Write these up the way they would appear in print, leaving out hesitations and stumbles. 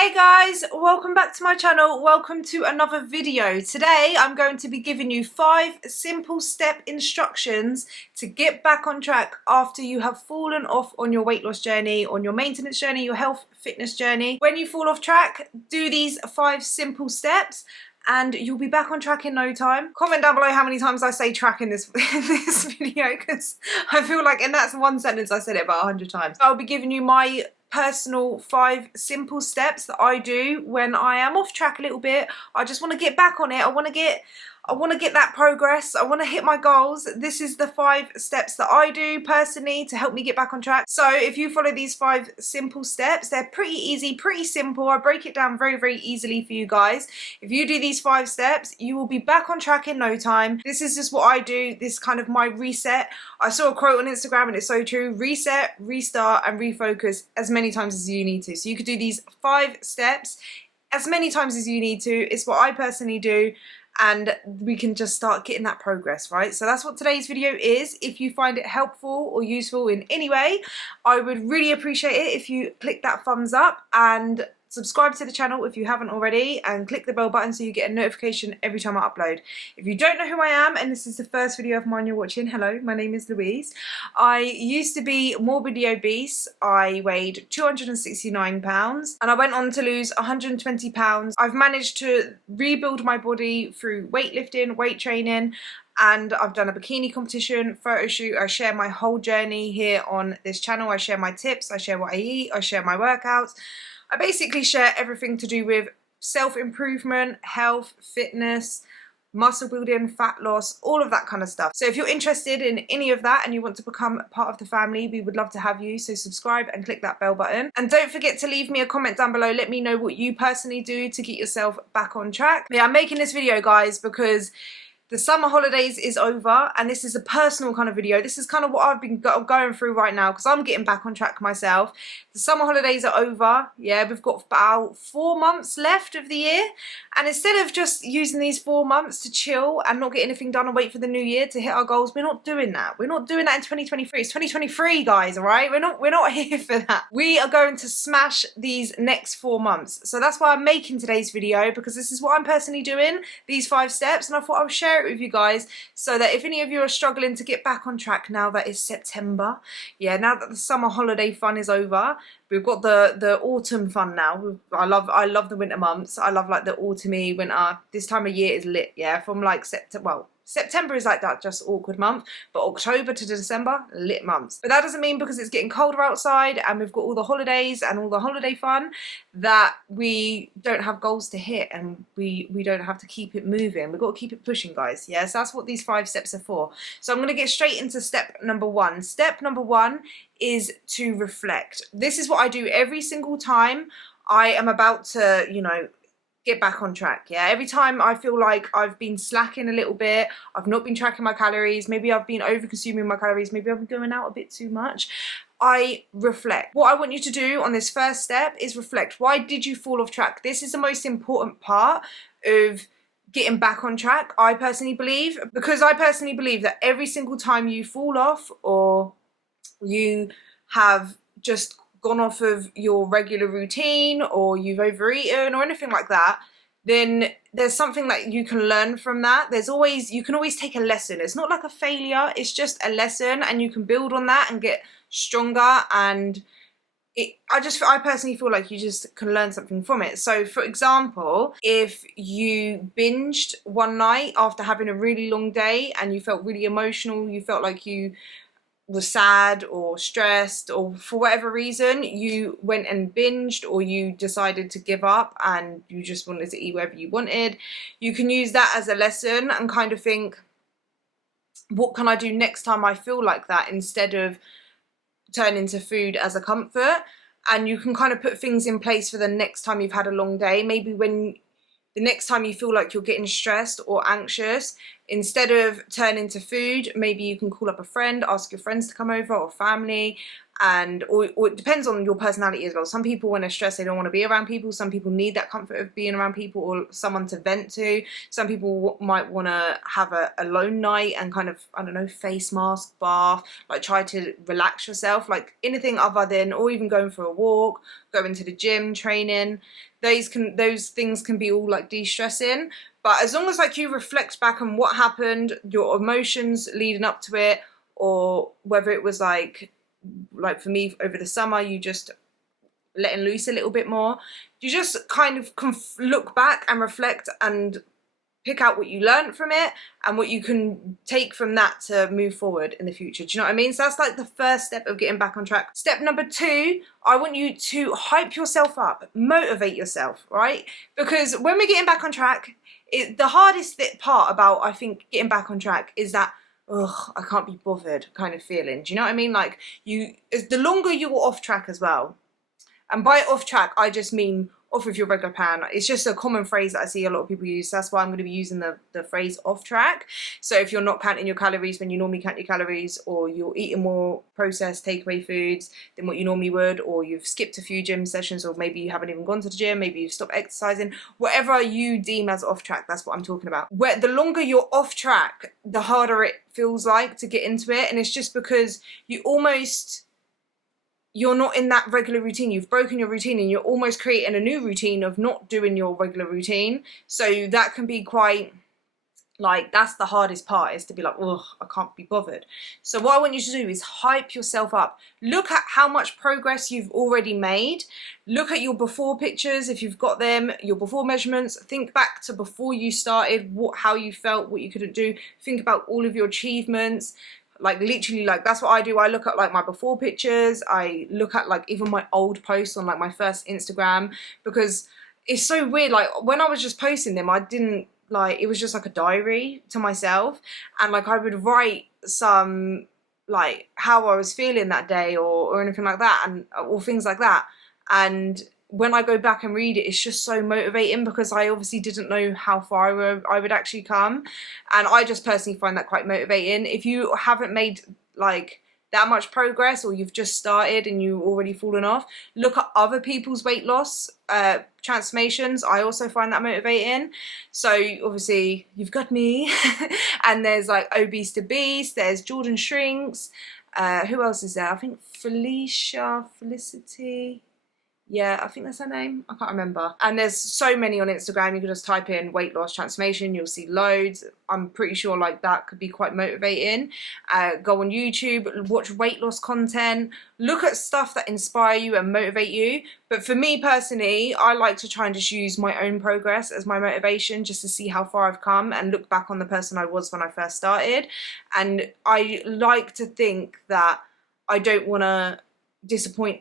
Hey guys, welcome back to my channel. Welcome to another video. Today I'm going to be giving you 5 simple step instructions to get back on track after you have fallen off on your weight loss journey, on your maintenance journey, your health fitness journey. When you fall off track, do these 5 simple steps and you'll be back on track in no time. Comment down below how many times I say track in this video, because I feel like in that one sentence I said it about 100 times. I'll be giving you my personal 5 simple steps that I do when I am off track a little bit. I just want to get back on it. I want to get that progress. I want to hit my goals. This is the 5 steps that I do personally to help me get back on track. So if you follow these 5 simple steps, they're pretty easy, pretty simple. I break it down very, very easily for you guys. If you do these 5 steps, you will be back on track in no time. This is just what I do. This is kind of my reset. I saw a quote on Instagram and it's so true. Reset, restart and refocus as many times as you need to. So you could do these 5 steps as many times as you need to. It's what I personally do, and we can just start getting that progress, right? So that's what today's video is. If you find it helpful or useful in any way, I would really appreciate it if you click that thumbs up and subscribe to the channel if you haven't already, and click the bell button so you get a notification every time I upload. If you don't know who I am and this is the first video of mine you're watching, hello, my name is Louise. I used to be morbidly obese. I weighed 269 pounds and I went on to lose 120 pounds. I've managed to rebuild my body through weightlifting, weight training, and I've done a bikini competition, photo shoot. I share my whole journey here on this channel. I share my tips, I share what I eat, I share my workouts. I basically share everything to do with self-improvement, health, fitness, muscle building, fat loss, all of that kind of stuff. So if you're interested in any of that and you want to become part of the family, we would love to have you. So subscribe and click that bell button. And don't forget to leave me a comment down below. Let me know what you personally do to get yourself back on track. Yeah, I'm making this video, guys, because the summer holidays is over, and this is a personal kind of video. This is kind of what I've been going through right now, because I'm getting back on track myself. The summer holidays are over. Yeah, we've got about 4 months left of the year. And instead of just using these 4 months to chill and not get anything done and wait for the new year to hit our goals, we're not doing that. We're not doing that in 2023. It's 2023, guys, all right? We're not here for that. We are going to smash these next 4 months. So that's why I'm making today's video, because this is what I'm personally doing, these 5 steps, and I thought I would share it with you guys so that if any of you are struggling to get back on track now that it's September, yeah, now that the summer holiday fun is over, we've got the autumn fun now. I love the winter months. I love like the autumny winter. This time of year is lit, yeah, from like September is like that just awkward month, but October to December, lit months. But that doesn't mean because it's getting colder outside and we've got all the holidays and all the holiday fun that we don't have goals to hit, and we don't have to keep it moving. We've got to keep it pushing, guys. Yes, yeah? So that's what these 5 steps are for. So I'm going to get straight into step number 1. Step number 1 is to reflect. This is what I do every single time I am about to, you know, get back on track. Yeah, every time I feel like I've been slacking a little bit, I've not been tracking my calories, maybe I've been over consuming my calories, maybe I've been going out a bit too much, I reflect. What I want you to do on this first step is reflect. Why did you fall off track? This is the most important part of getting back on track, I personally believe, because I personally believe that every single time you fall off or you have just gone off of your regular routine or you've overeaten or anything like that, then there's something that you can learn from that. You can always take a lesson. It's not like a failure, it's just a lesson, and you can build on that and get stronger. And I personally feel like you just can learn something from it. So for example, if you binged one night after having a really long day and you felt really emotional, you felt like you were sad or stressed, or for whatever reason you went and binged, or you decided to give up and you just wanted to eat whatever you wanted, you can use that as a lesson and kind of think, what can I do next time I feel like that, instead of turning to food as a comfort. And you can kind of put things in place for the next time you've had a long day. Maybe when the next time you feel like you're getting stressed or anxious, instead of turning to food, maybe you can call up a friend, ask your friends to come over, or family. And or it depends on your personality as well. Some people, when they're stressed, they don't want to be around people. Some people need that comfort of being around people or someone to vent to. Some people might want to have a alone night and kind of, I don't know, face mask, bath, like try to relax yourself, like anything other than, or even going for a walk, going to the gym, training. Those things can be all like de-stressing. But as long as like you reflect back on what happened, your emotions leading up to it, or whether it was like for me over the summer, you just letting loose a little bit more, you just kind of look back and reflect and pick out what you learned from it and what you can take from that to move forward in the future. Do you know what I mean? So that's like the first step of getting back on track. Step number 2, I want you to hype yourself up, motivate yourself, right? Because when we're getting back on track, the hardest part about, I think, getting back on track is that, ugh, I can't be bothered kind of feeling. Do you know what I mean? Like, the longer you're off track as well, and by off track, I just mean off of your regular plan. It's just a common phrase that I see a lot of people use. That's why I'm going to be using the phrase off track. So if you're not counting your calories when you normally count your calories, or you're eating more processed takeaway foods than what you normally would, or you've skipped a few gym sessions, or maybe you haven't even gone to the gym, maybe you've stopped exercising, whatever you deem as off track, that's what I'm talking about. Where the longer you're off track, the harder it feels like to get into it. And it's just because you're not in that regular routine. You've broken your routine and you're almost creating a new routine of not doing your regular routine. So that can be quite, like, that's the hardest part, is to be like, oh, I can't be bothered. So what I want you to do is hype yourself up. Look at how much progress you've already made. Look at your before pictures, if you've got them, your before measurements. Think back to before you started, how you felt, what you couldn't do. Think about all of your achievements. Like, literally, like, that's what I do. I look at like my before pictures. I look at like even my old posts on like my first Instagram, because it's so weird. Like, when I was just posting them, I didn't, like, it was just like a diary to myself, and like I would write some, like, how I was feeling that day, or anything like that, and or things like that. And when I go back and read it, it's just so motivating, because I obviously didn't know how far I would actually come. And I just personally find that quite motivating. If you haven't made like that much progress, or you've just started and you've already fallen off, look at other people's weight loss transformations. I also find that motivating. So obviously you've got me and there's like Obese to Beast, there's Jordan Shrinks, who else is there? I think Felicity. Yeah, I think that's her name. I can't remember. And there's so many on Instagram. You can just type in weight loss transformation. You'll see loads. I'm pretty sure like that could be quite motivating. Go on YouTube, watch weight loss content. Look at stuff that inspire you and motivate you. But for me personally, I like to try and just use my own progress as my motivation, just to see how far I've come and look back on the person I was when I first started. And I like to think that I don't want to disappoint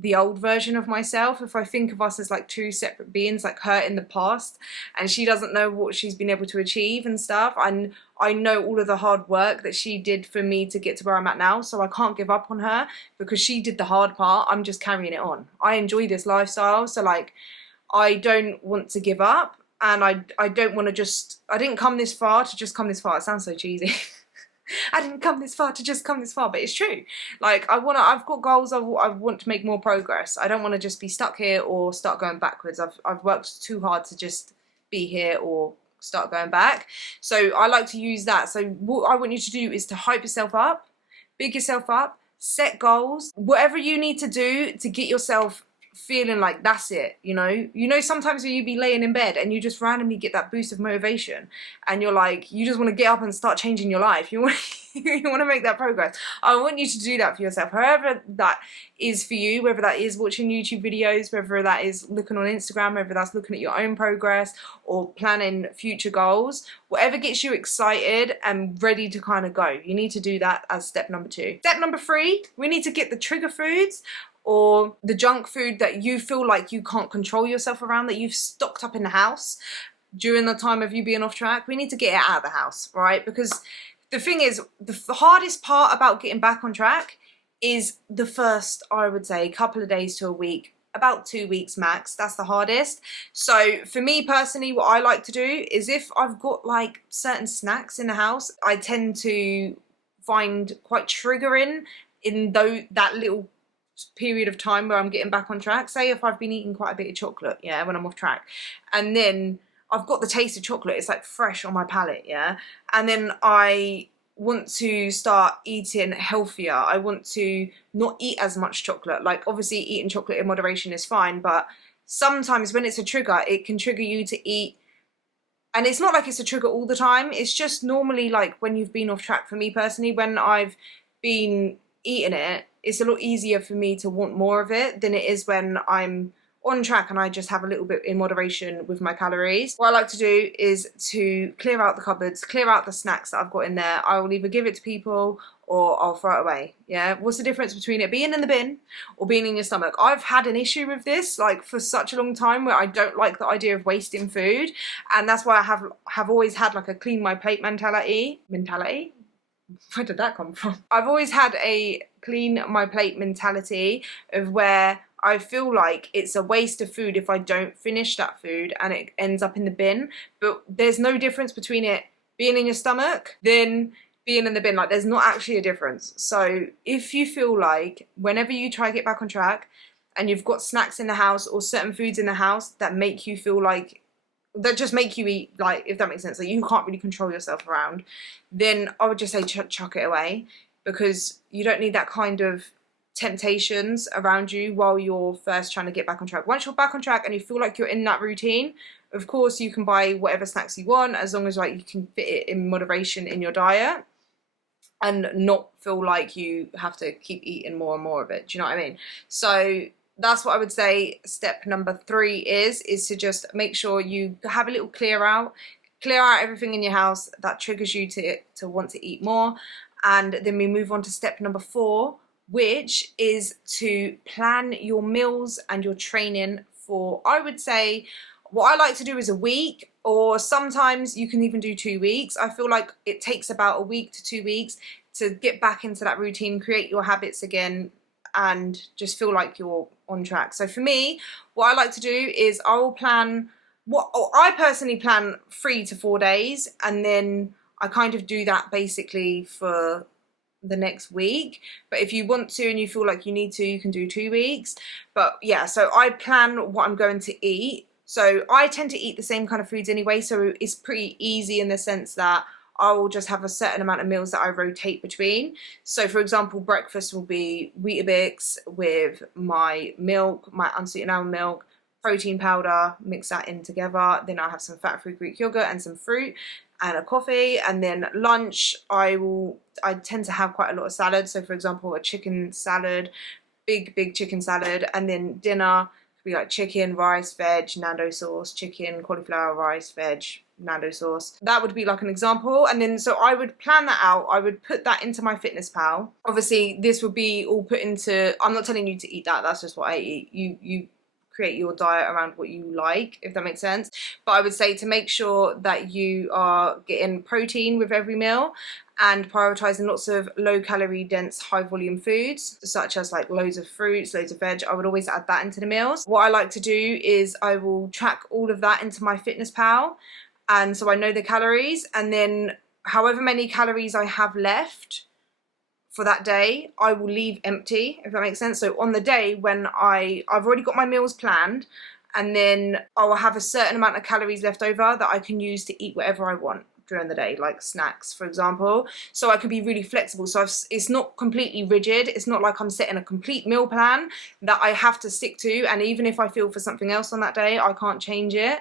the old version of myself. If I think of us as like two separate beings, like her in the past, and she doesn't know what she's been able to achieve and stuff, and I know all of the hard work that she did for me to get to where I'm at now, so I can't give up on her because she did the hard part. I'm just carrying it on. I enjoy this lifestyle, so like I don't want to give up, and I don't want to just, I didn't come this far to just come this far. It sounds so cheesy. I didn't come this far to just come this far, but it's true. Like, I've got goals. I want to make more progress. I don't want to just be stuck here or start going backwards. I've worked too hard to just be here or start going back. So I like to use that. So what I want you to do is to hype yourself up, big yourself up, set goals, whatever you need to do to get yourself feeling like that's it, you know sometimes when you be laying in bed and you just randomly get that boost of motivation and you're like, you just want to get up and start changing your life. You want to make that progress. I want you to do that for yourself, however that is for you, whether that is watching YouTube videos, whether that is looking on Instagram, whether that's looking at your own progress or planning future goals. Whatever gets you excited and ready to kind of go, you need to do that as step number 2. Step number 3, we need to get the trigger foods or the junk food that you feel like you can't control yourself around, that you've stocked up in the house during the time of you being off track. We need to get it out of the house, right? Because the thing is, the hardest part about getting back on track is the first, I would say, couple of days to a week about 2 weeks max. That's the hardest. So for me personally, what I like to do is if I've got like certain snacks in the house, I tend to find quite triggering in that little period of time where I'm getting back on track. Say if I've been eating quite a bit of chocolate, yeah, when I'm off track, and then I've got the taste of chocolate, it's like fresh on my palate, yeah, and then I want to start eating healthier. I want to not eat as much chocolate. Like obviously eating chocolate in moderation is fine, but sometimes when it's a trigger, it can trigger you to eat. And it's not like it's a trigger all the time. It's just normally like when you've been off track. For me personally, when I've been eating it, it's a lot easier for me to want more of it than it is when I'm on track and I just have a little bit in moderation with my calories. What I like to do is to clear out the cupboards, clear out the snacks that I've got in there. I will either give it to people or I'll throw it away. Yeah, what's the difference between it being in the bin or being in your stomach? I've had an issue with this like for such a long time where I don't like the idea of wasting food, and that's why I have always had like a clean my plate mentality. Where did that come from? I've always had a clean my plate mentality of where I feel like it's a waste of food if I don't finish that food and it ends up in the bin. But there's no difference between it being in your stomach than being in the bin. Like there's not actually a difference. So if you feel like whenever you try to get back on track and you've got snacks in the house or certain foods in the house that make you feel like, that just make you eat, like, if that makes sense, like you can't really control yourself around, then I would just say chuck it away, because you don't need that kind of temptations around you while you're first trying to get back on track. Once you're back on track and you feel like you're in that routine, of course you can buy whatever snacks you want, as long as like you can fit it in moderation in your diet and not feel like you have to keep eating more and more of it. Do you know what I mean? So that's what I would say step number 3 is to just make sure you have a little clear out everything in your house that triggers you to want to eat more. And then we move on to step number 4, which is to plan your meals and your training for, I would say, what I like to do is a week, or sometimes you can even do 2 weeks. I feel like it takes about a week to 2 weeks to get back into that routine, create your habits again, and just feel like you're on track. So for me, what I like to do is I personally plan 3 to 4 days, and then I kind of do that basically for the next week. But if you want to and you feel like you need to, you can do 2 weeks. But yeah, so I plan what I'm going to eat. So I tend to eat the same kind of foods anyway, so it's pretty easy in the sense that I will just have a certain amount of meals that I rotate between. So for example, breakfast will be Weetabix with my milk, my unsweetened almond milk, protein powder, mix that in together. Then I'll have some fat-free Greek yogurt and some fruit and a coffee. And then lunch, I tend to have quite a lot of salad. So for example, a chicken salad, big chicken salad. And then dinner could be like chicken, rice, veg, Nando sauce, chicken, cauliflower, rice, veg, Nando sauce. That would be like an example. And then so I would plan that out. I would put that into my Fitness Pal. Obviously this would be all put into, I'm not telling you to eat that, that's just what I eat. You create your diet around what you like, if that makes sense. But I would say to make sure that you are getting protein with every meal and prioritizing lots of low calorie dense high volume foods, such as like loads of fruits, loads of veg. I would always add that into the meals. What I like to do is I will track all of that into my Fitness Pal, and so I know the calories, and then however many calories I have left for that day, I will leave empty, if that makes sense. So on the day when I've already got my meals planned, and then I will have a certain amount of calories left over that I can use to eat whatever I want during the day, like snacks, for example. So I can be really flexible. So it's not completely rigid. It's not like I'm setting a complete meal plan that I have to stick to. And even if I feel for something else on that day, I can't change it.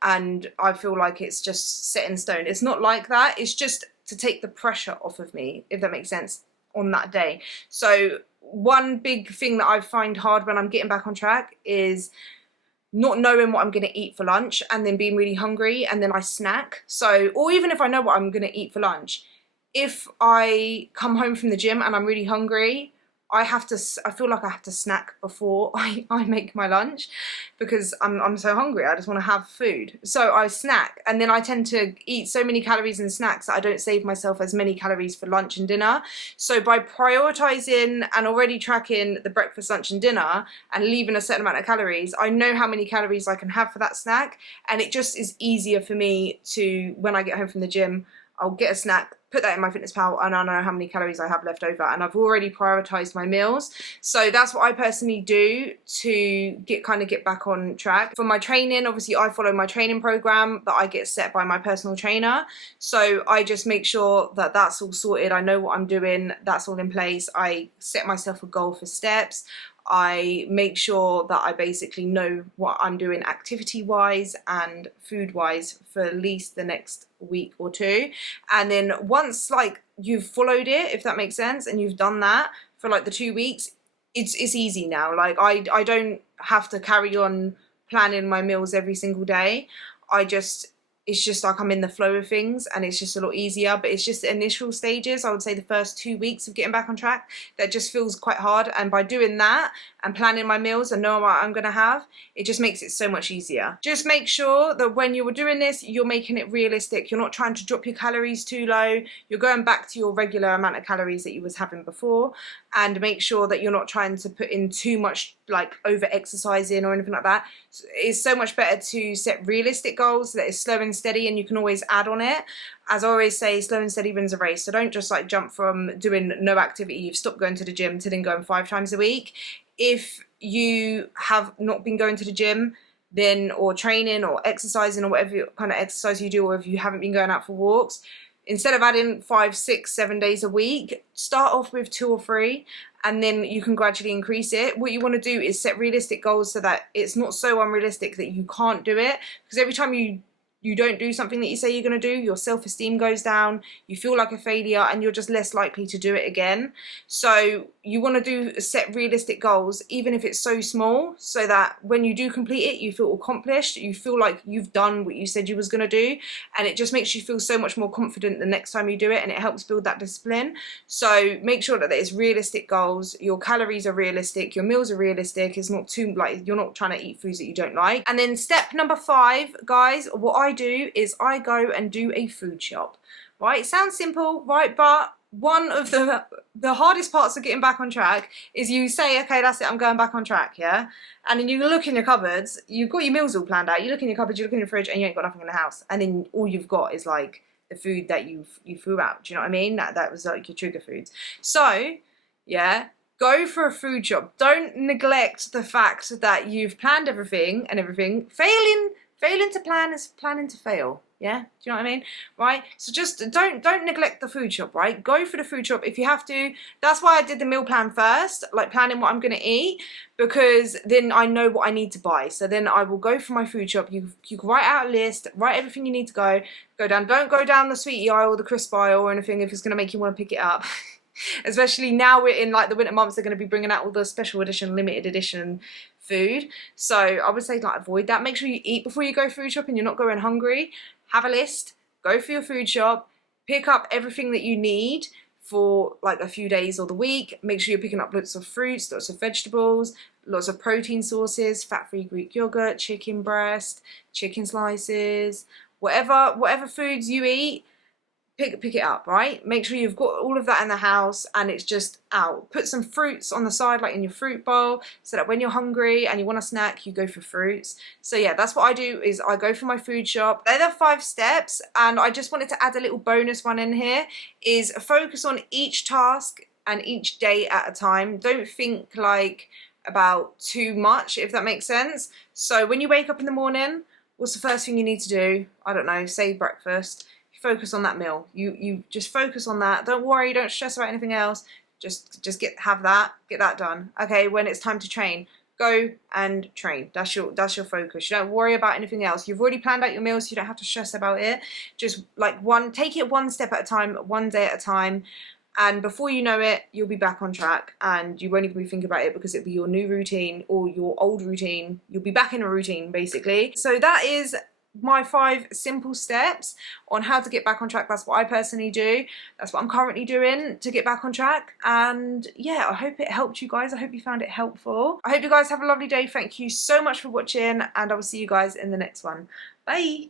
And I feel like it's just set in stone. It's not like that. It's just to take the pressure off of me, if that makes sense, on that day. So one big thing that I find hard when I'm getting back on track is not knowing what I'm going to eat for lunch and then being really hungry and then I snack. So, or even if I know what I'm going to eat for lunch, if I come home from the gym and I'm really hungry, I feel like I have to snack before I make my lunch, because I'm so hungry. I just want to have food. So I snack, and then I tend to eat so many calories in snacks that I don't save myself as many calories for lunch and dinner. So by prioritizing and already tracking the breakfast, lunch and dinner and leaving a certain amount of calories, I know how many calories I can have for that snack, and it just is easier for me to, when I get home from the gym, I'll get a snack, put that in my Fitness Pal, and I know how many calories I have left over, and I've already prioritized my meals. So that's what I personally do to get back on track. For my training, obviously I follow my training program that I get set by my personal trainer. So I just make sure that that's all sorted. I know what I'm doing, that's all in place. I set myself a goal for steps. I make sure that I basically know what I'm doing activity-wise and food-wise for at least the next week or two. And then once like you've followed it, if that makes sense, and you've done that for like the 2 weeks, it's easy now. Like I don't have to carry on planning my meals every single day. It's just like I'm in the flow of things, and it's just a lot easier. But it's just the initial stages, I would say the first 2 weeks of getting back on track, that just feels quite hard. And by doing that and planning my meals and knowing what I'm going to have, it just makes it so much easier. Just make sure that when you're doing this, you're making it realistic. You're not trying to drop your calories too low. You're going back to your regular amount of calories that you was having before, and make sure that you're not trying to put in too much, like over exercising or anything like that. It's so much better to set realistic goals that is slow and steady, and you can always add on it. As I always say, slow and steady wins a race. So don't just like jump from doing no activity, you've stopped going to the gym, to then going 5 times a week. If you have not been going to the gym, then, or training or exercising or whatever kind of exercise you do, or if you haven't been going out for walks, instead of adding 5, 6, 7 days a week, start off with 2 or 3, and then you can gradually increase it. What you want to do is set realistic goals so that it's not so unrealistic that you can't do it, because every time you don't do something that you say you're going to do, your self-esteem goes down, you feel like a failure, and you're just less likely to do it again. So you want to set realistic goals, even if it's so small, so that when you do complete it, you feel accomplished, you feel like you've done what you said you was going to do, and it just makes you feel so much more confident the next time you do it, and it helps build that discipline. So make sure that it's realistic goals, your calories are realistic, your meals are realistic, it's not too, like, you're not trying to eat foods that you don't like. And then step number 5, guys, what I do is I go and do a food shop. Right, it sounds simple, right? But one of the hardest parts of getting back on track is you say, okay, that's it, I'm going back on track, yeah? And then you look in your cupboards, you've got your meals all planned out, you look in your cupboards, you look in your fridge, and you ain't got nothing in the house. And then all you've got is like the food that you threw out. Do you know what I mean? That was like your trigger foods. So, yeah, go for a food shop. Don't neglect the fact that you've planned everything and everything. Failing to plan is planning to fail. Yeah, do you know what I mean? Right? So just don't neglect the food shop, right? Go for the food shop if you have to. That's why I did the meal plan first, like planning what I'm going to eat, because then I know what I need to buy. So then I will go for my food shop. You can write out a list, write everything you need to go down. Don't go down the sweetie aisle or the crisp aisle or anything if it's going to make you want to pick it up. Especially now we're in like the winter months, they're going to be bringing out all the special edition, limited edition food. So I would say like avoid that. Make sure you eat before you go food shopping. You're not going hungry. Have a list, go for your food shop, pick up everything that you need for like a few days or the week. Make sure you're picking up lots of fruits, lots of vegetables, lots of protein sources, fat-free Greek yogurt, chicken breast, chicken slices, whatever foods you eat, pick it up, right? Make sure you've got all of that in the house and it's just out. Put some fruits on the side, like in your fruit bowl, so that when you're hungry and you want a snack, you go for fruits. So yeah, that's what I do, is I go for my food shop. They're the 5 steps, and I just wanted to add a little bonus one in here, is focus on each task and each day at a time. Don't think like about too much, if that makes sense. So when you wake up in the morning, what's the first thing you need to do? I don't know, say breakfast. Focus on that meal. You just focus on that. Don't worry, don't stress about anything else. Just get that done. Okay, when it's time to train, go and train. That's your focus. You don't worry about anything else. You've already planned out your meals, so you don't have to stress about it. Just like take it one step at a time, one day at a time. And before you know it, you'll be back on track, and you won't even be thinking about it, because it'll be your new routine or your old routine. You'll be back in a routine, basically. So that is my 5 simple steps on how to get back on track. That's what I personally do. That's what I'm currently doing to get back on track. And yeah, I hope it helped you guys. I hope you found it helpful. I hope you guys have a lovely day. Thank you so much for watching, and I will see you guys in the next one. Bye.